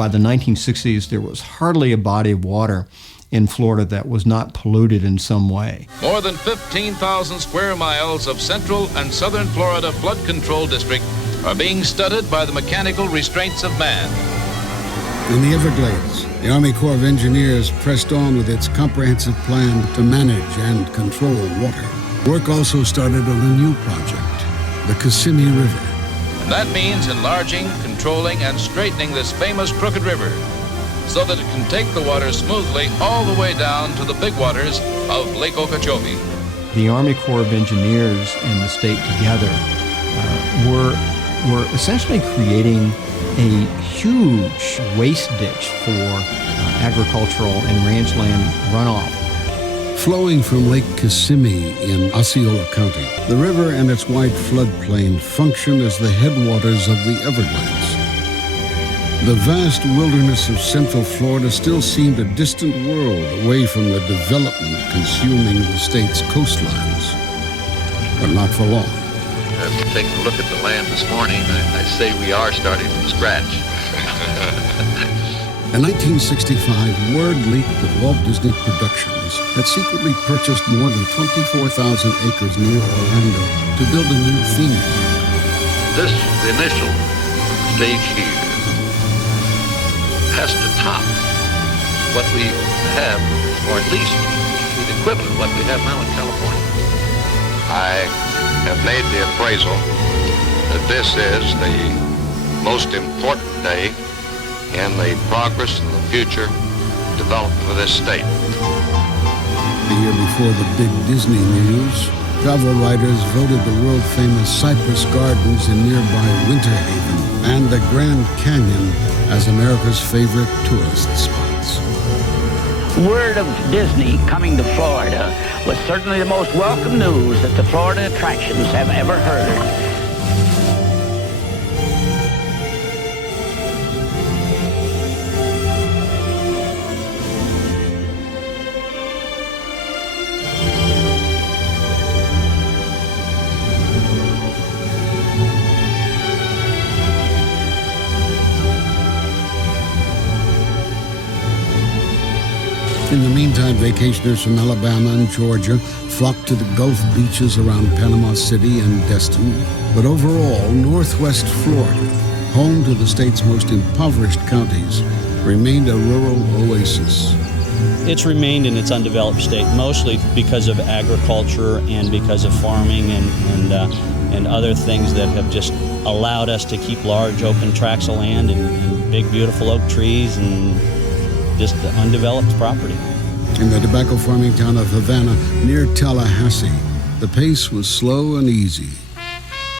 by the 1960s, there was hardly a body of water in Florida that was not polluted in some way. More than 15,000 square miles of central and southern Florida flood control district are being studded by the mechanical restraints of man. In the Everglades, the Army Corps of Engineers pressed on with its comprehensive plan to manage and control water. Work also started on a new project, the Kissimmee River. And that means enlarging, controlling, and straightening this famous crooked river so that it can take the water smoothly all the way down to the big waters of Lake Okeechobee. The Army Corps of Engineers and the state together were essentially creating a huge waste ditch for agricultural and ranch land runoff. Flowing from Lake Kissimmee in Osceola County, the river and its wide floodplain function as the headwaters of the Everglades. The vast wilderness of Central Florida still seemed a distant world away from the development consuming the state's coastlines. But not for long. After taking a look at the land this morning, I say we are starting from scratch. In 1965, word leaked that Walt Disney Productions had secretly purchased more than 24,000 acres near Orlando to build a new theme park. The initial stage here, has to top what we have, or at least the equivalent of what we have now in California. I have made the appraisal that this is the most important day in the progress and the future development of this state. The year before the big Disney news, travel writers voted the world-famous Cypress Gardens in nearby Winter Haven and the Grand Canyon as America's favorite tourist spots. Word of Disney coming to Florida was certainly the most welcome news that the Florida attractions have ever heard. In the meantime, vacationers from Alabama and Georgia flocked to the Gulf beaches around Panama City and Destin. But overall, Northwest Florida, home to the state's most impoverished counties, remained a rural oasis. It's remained in its undeveloped state, mostly because of agriculture and because of farming and other things that have just allowed us to keep large open tracts of land and big, beautiful oak trees and just undeveloped property. In the tobacco farming town of Havana, near Tallahassee, the pace was slow and easy.